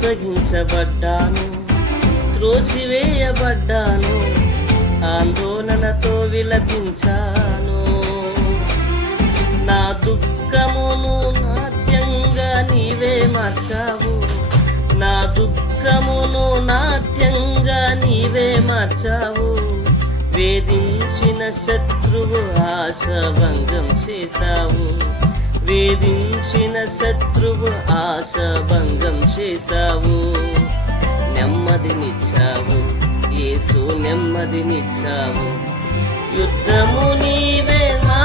మోసగించబడ్డాను, త్రోసివేయబడ్డాను, ఆందోళనతో విలపించాను. నా దుఃఖమును నాట్యంగా నీవే మార్చావు, నా దుఃఖమును నాట్యంగా నీవే మార్చావు. వేధించిన శత్రువు ఆశభంగం చేశావు, వేధించిన శత్రువు ఆశభంగం చేశావు. నెమ్మదినిచ్చావు యేసు, నెమ్మదినిచ్చావు. యుద్ధము నీవే నా